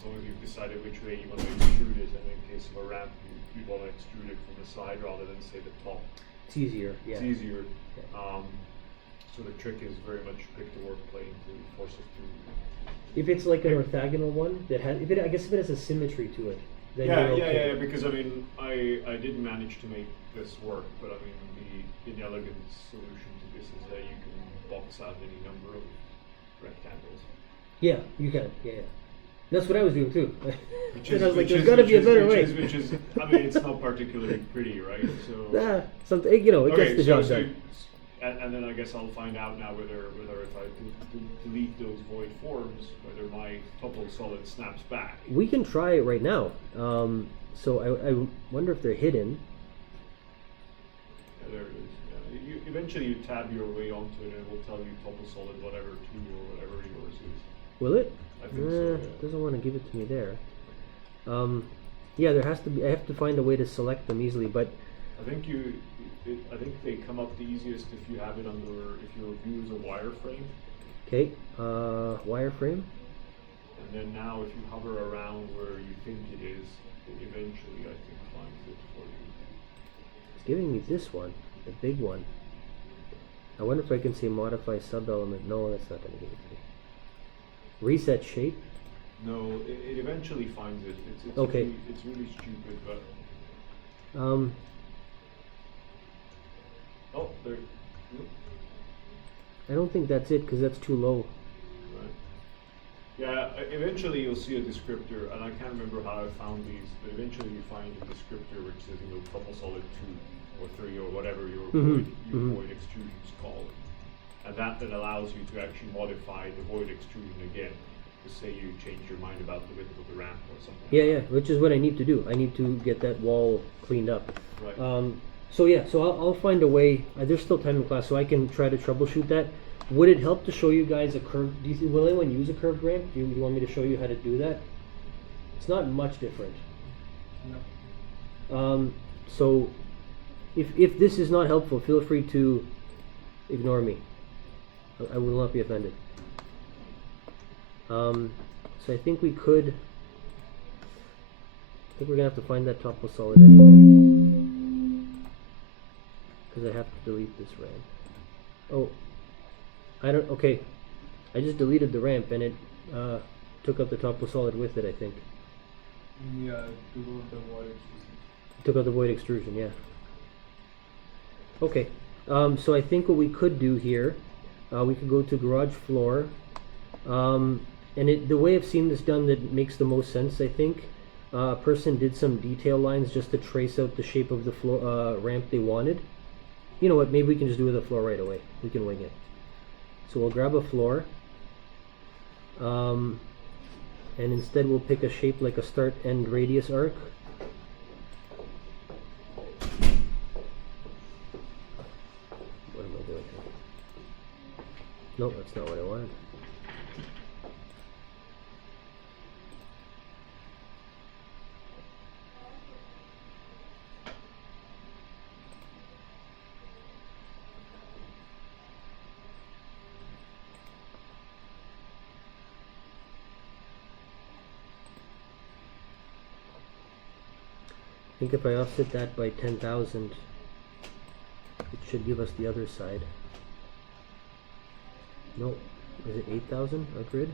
long as you've decided which way you want to extrude it, and in case of a ramp, you want to extrude it from the side rather than say the top. It's easier. Yeah. It's easier. Yeah. So the trick is very much pick the work plane to force it to. If it's like an orthogonal one that has, I guess if it has a symmetry to it, then Yeah, you're okay. yeah. Because I mean, I did manage to make this work, but I mean, the inelegant solution to this is that you can box out any number of rectangles. Yeah, you can. Yeah, yeah. That's what I was doing too. Which And I was like, there's got to be a better way. Which is, I mean, it's not particularly pretty, right? So. Nah, something, it gets the job done. And then I guess I'll find out now whether if I delete those void forms, whether my topo solid snaps back. We can try it right now. So I wonder if they're hidden. Yeah, there it is. Yeah. Eventually you tab your way onto it and it will tell you topo solid whatever 2 or whatever yours is. Will it? I think so, yeah. Doesn't want to give it to me there. Yeah, there has to be. I have to find a way to select them easily, but I think I think they come up the easiest if you have it under, if your view is a wireframe. okay. Wireframe. And then now if you hover around where you think it is, it eventually I think finds it for you. It's giving me this one, the big one. I wonder if I can say modify sub-element. No, that's not going to give it to me. Reset shape. No, it eventually finds it. It's Okay. it's really stupid, but oh, there. Yep. I don't think that's it because that's too low. Right. Yeah, eventually you'll see a descriptor, and I can't remember how I found these, but eventually you find a descriptor which says, topo solid 2 or 3 or whatever your void extrusion is called. And that then allows you to actually modify the void extrusion again. To say you change your mind about the width of the ramp or something. Yeah, like yeah, which is what I need to do. I need to get that wall cleaned up. that. Right. So yeah, so I'll find a way. There's still time in class, so I can try to troubleshoot that. Would it help to show you guys a curve? Will anyone use a curved ramp? Do you want me to show you how to do that? It's not much different. No. So if this is not helpful, feel free to ignore me. I will not be offended. So I think we could. I think we're gonna have to find that topo solid anyway, because I have to delete this ramp. Oh, I don't. Okay, I just deleted the ramp and it took out the topo solid with it. I think Yeah, to go the void extrusion. took out the void extrusion. Yeah. Okay. So I think what we could do here, we could go to garage floor. And the way I've seen this done that makes the most sense, I think, a person did some detail lines just to trace out the shape of the floor ramp they wanted. You know what, maybe we can just do the floor right away. We can wing it. So we'll grab a floor. And instead we'll pick a shape like a start-end radius arc. What am I doing here? Nope, that's not what I wanted. think if I offset that by 10,000, it should give us the other side. No, is it 8,000, our grid?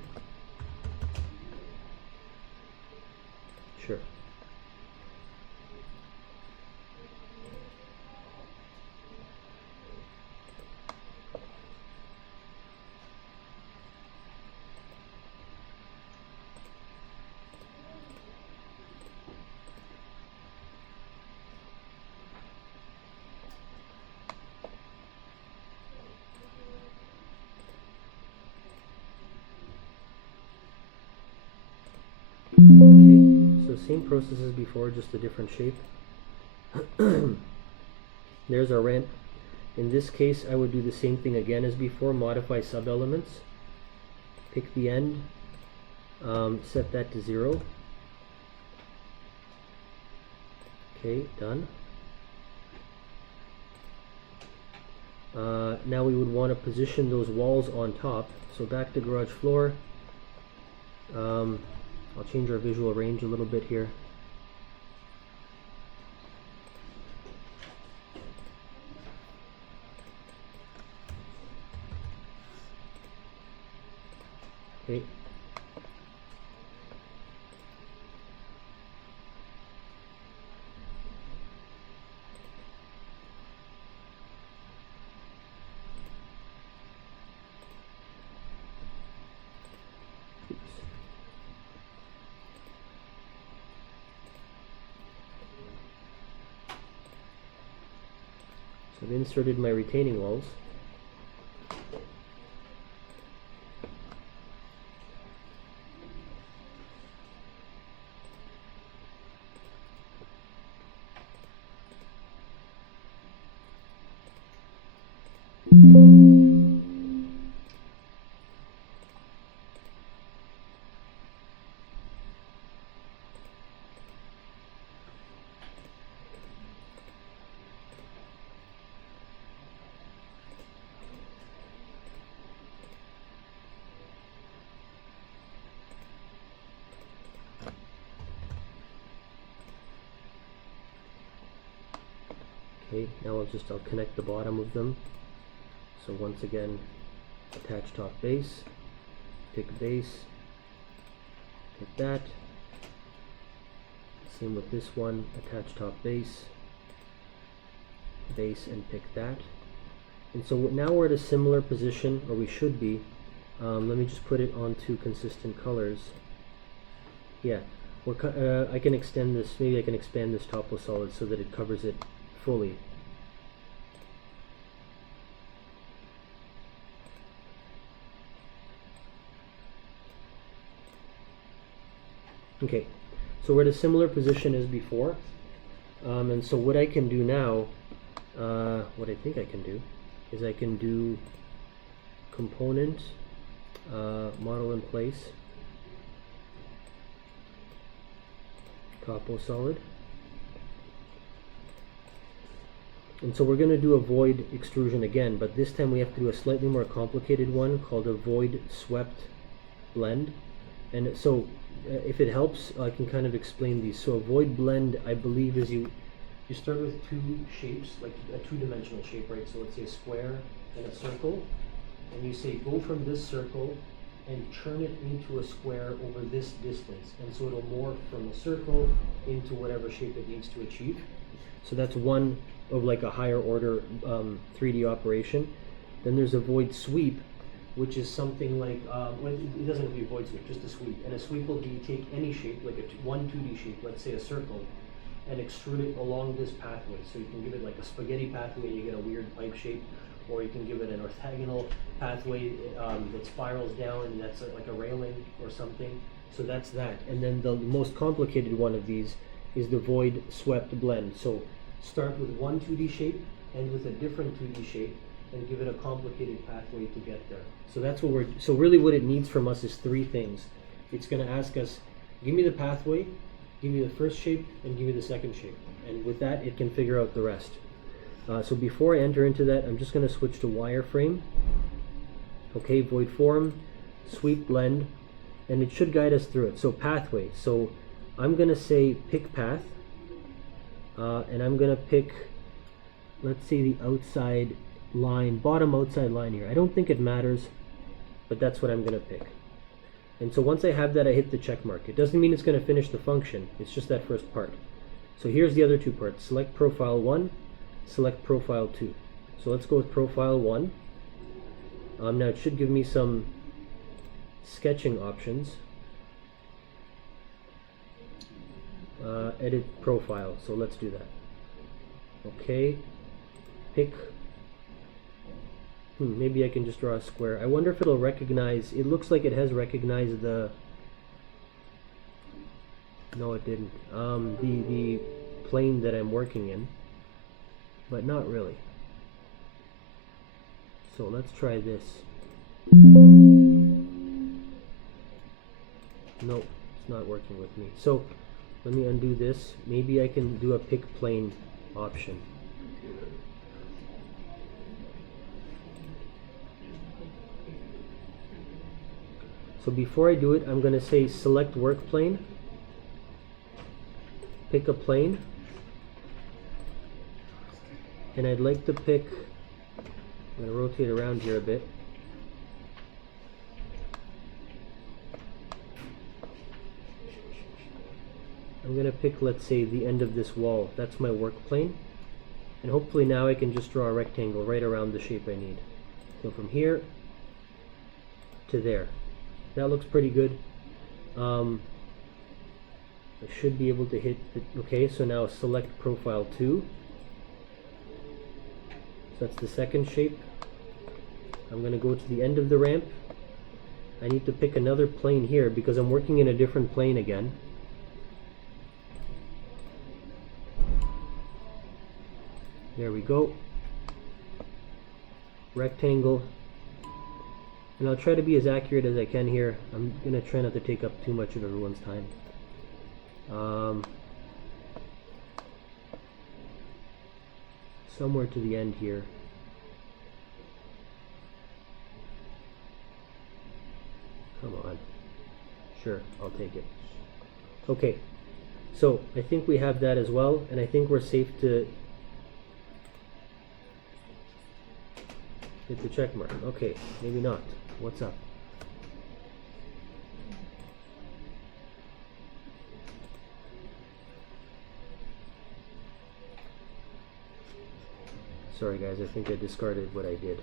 Sure. Okay, so same process as before, just a different shape. There's our ramp. In this case, I would do the same thing again as before, modify sub-elements, pick the end, set that to 0. Okay, done. Now we would want to position those walls on top. So back to garage floor. I'll change our visual range a little bit here. Okay. So I've inserted my retaining walls. Okay, now I'll connect the bottom of them. So once again, attach top base, pick base, pick that. Same with this one, attach top base, base, and pick that. And so now we're at a similar position, or we should be. Let me just put it onto consistent colors. Yeah, I can extend this, maybe I can expand this topo solid so that it covers it fully. Okay, so we're at a similar position as before, and so what I can do now, what I think I can do, is I can do component, model in place, topo solid, and so we're going to do a void extrusion again, but this time we have to do a slightly more complicated one called a void swept blend. And so if it helps, I can kind of explain these. So a void blend, I believe, is you start with two shapes, like a two-dimensional shape, right? So let's say a square and a circle, and you say go from this circle and turn it into a square over this distance, and so it'll morph from a circle into whatever shape it needs to achieve. So that's one of like a higher order 3D operation. Then there's a void sweep, which is something like, well, it doesn't have to be a void sweep, just a sweep. And a sweep will be take any shape, like one 2D shape, let's say a circle, and extrude it along this pathway. So you can give it like a spaghetti pathway and you get a weird pipe shape, or you can give it an orthogonal pathway that spirals down, and that's like a railing or something. So that's that. And then the most complicated one of these is the void swept blend. So start with one 2D shape, end with a different 2D shape, and give it a complicated pathway to get there. So that's what so really what it needs from us is three things. It's going to ask us, give me the pathway, give me the first shape, and give me the second shape. And with that, it can figure out the rest. So before I enter into that, I'm just going to switch to wireframe. Okay, void form, sweep blend, and it should guide us through it. So pathway. So I'm going to say pick path, and I'm gonna pick, let's say, the outside line, bottom outside line here. I don't think it matters, but that's what I'm gonna pick. And so once I have that, I hit the check mark. It doesn't mean it's gonna finish the function, it's just that first part. So here's the other two parts. Select profile 1, select profile 2. So let's go with profile 1. Now it should give me some sketching options. Edit profile, so let's do that. Okay, pick, maybe I can just draw a square. I wonder if it'll recognize, it looks like it has recognized the, no it didn't, the plane that I'm working in, but not really. So let's try this. Nope, it's not working with me. So let me undo this. Maybe I can do a pick plane option. So before I do it, I'm going to say select work plane, pick a plane, and I'd like to pick, I'm going to rotate around here a bit. I'm going to pick, let's say, the end of this wall. That's my work plane. And hopefully now I can just draw a rectangle right around the shape I need. So from here to there. That looks pretty good. I should be able to hit the, okay, so now select profile 2. So that's the second shape. I'm going to go to the end of the ramp. I need to pick another plane here because I'm working in a different plane again. There we go. Rectangle. And I'll try to be as accurate as I can here. I'm going to try not to take up too much of everyone's time. Somewhere to the end here. Come on. Sure, I'll take it. Okay, so I think we have that as well, and I think we're safe to hit the check mark. Okay, maybe not. What's up? Sorry guys, I think I discarded what I did.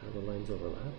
How the lines overlap.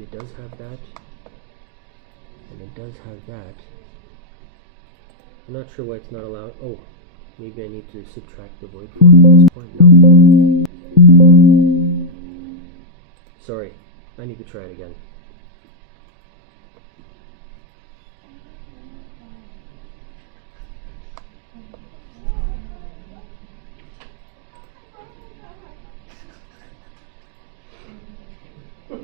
It does have that, and it does have that. I'm not sure why it's not allowed. Oh, maybe I need to subtract the void form at this point. No. Sorry, I need to try it again. That's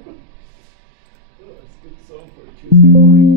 a good song for a Tuesday morning.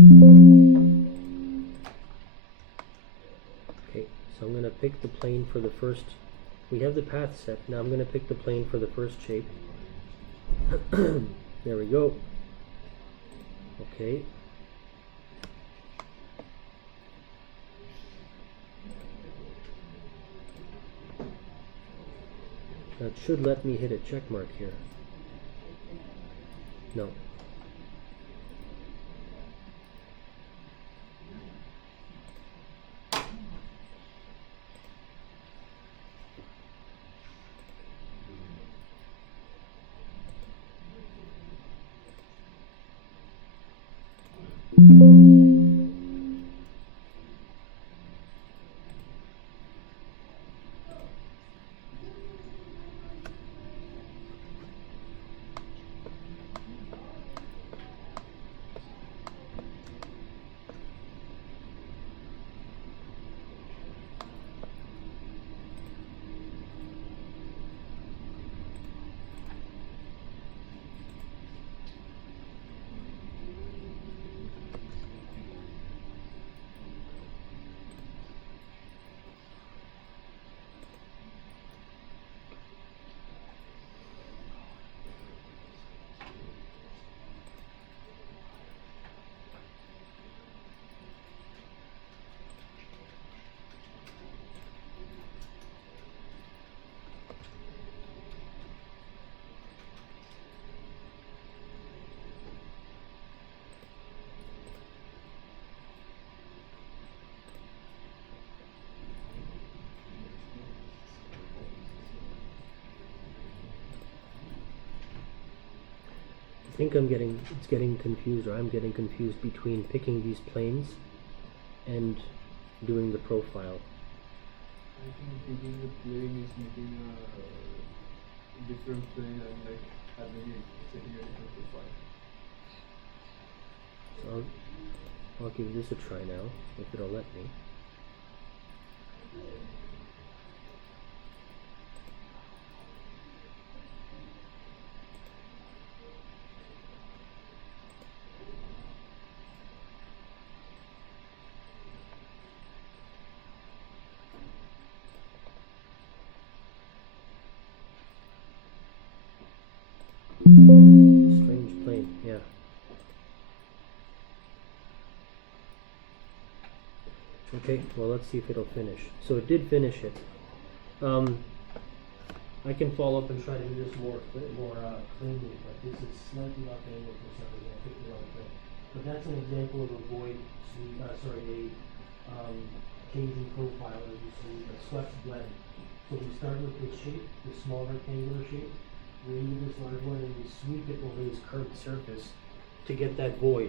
Okay, so I'm going to pick the plane for the first, we have the path set, now I'm going to pick the plane for the first shape. There we go. Okay. That should let me hit a check mark here. No. I think it's getting confused, or I'm getting confused between picking these planes and doing the profile. I think picking the plane is making a different plane and like having it setting a different profile. So I'll give this a try now, if it'll let me. Strange plane, yeah. Okay, well let's see if it'll finish. So it did finish it. I can follow up and try to do this more cleanly, but this is slightly off angle for some reason. I picked the wrong thing. But that's an example of a void, changing profile, as you see, a swept blend. So we start with this shape, this small rectangular shape. We into this large one and we sweep it over this curved surface to get that void.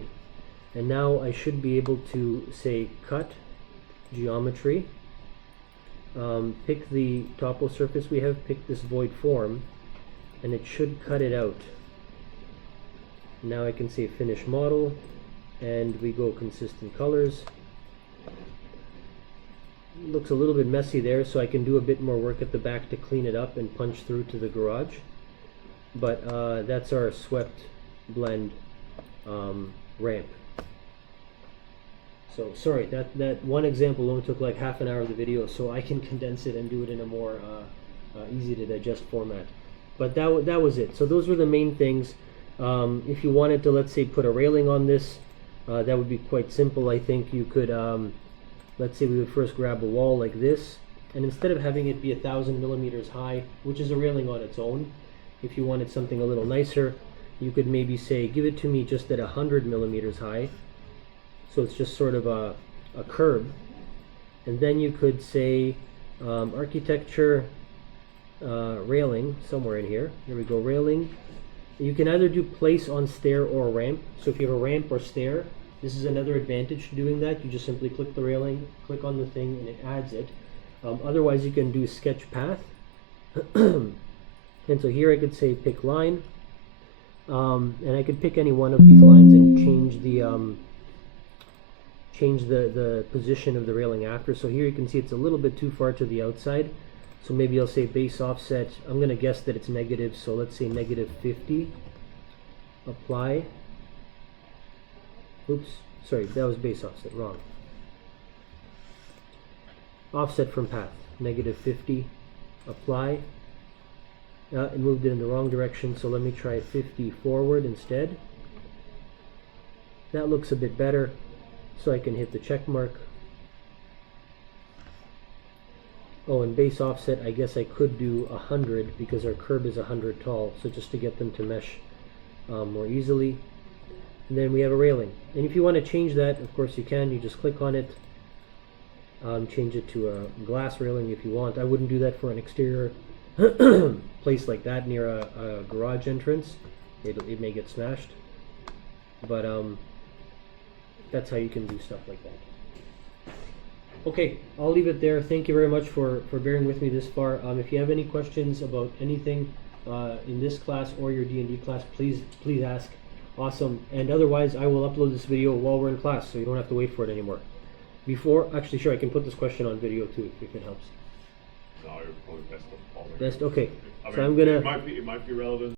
And now I should be able to say cut geometry, pick the topo surface we have, pick this void form, and it should cut it out. Now I can say finish model, and we go consistent colors. Looks a little bit messy there, so I can do a bit more work at the back to clean it up and punch through to the garage. But that's our swept blend ramp. So sorry, that one example only took like half an hour of the video, so I can condense it and do it in a more easy to digest format. But that was it. So those were the main things. If you wanted to, let's say, put a railing on this, that would be quite simple. I think you could, let's say we would first grab a wall like this, and instead of having it be 1,000 millimeters high, which is a railing on its own, if you wanted something a little nicer, you could maybe say, give it to me just at 100 millimeters high. So it's just sort of a curb. And then you could say architecture railing, somewhere in here. Here we go, railing. You can either do place on stair or ramp. So if you have a ramp or stair, this is another advantage to doing that. You just simply click the railing, click on the thing, and it adds it. Otherwise, you can do sketch path. And so here I could say pick line. And I could pick any one of these lines and change the position of the railing after. So here you can see it's a little bit too far to the outside. So maybe I'll say base offset. I'm going to guess that it's negative. So let's say negative 50. Apply. Oops, sorry, that was base offset, wrong. Offset from path, -50, apply. It moved it in the wrong direction, so let me try 50 forward instead. That looks a bit better, so I can hit the check mark. Oh, and base offset, I guess I could do 100 because our curb is 100 tall, so just to get them to mesh more easily. And then we have a railing. And if you want to change that, of course you can. You just click on it, change it to a glass railing if you want. I wouldn't do that for an exterior place like that near a garage entrance. It may get smashed. But that's how you can do stuff like that. Okay, I'll leave it there. Thank you very much for bearing with me this far. If you have any questions about anything in this class or your D&D class, please ask. Awesome. And otherwise, I will upload this video while we're in class, so you don't have to wait for it anymore. Actually, sure, I can put this question on video too, if it helps. No, you're probably best of all. Best? Okay. I So mean, I'm gonna... It might be relevant.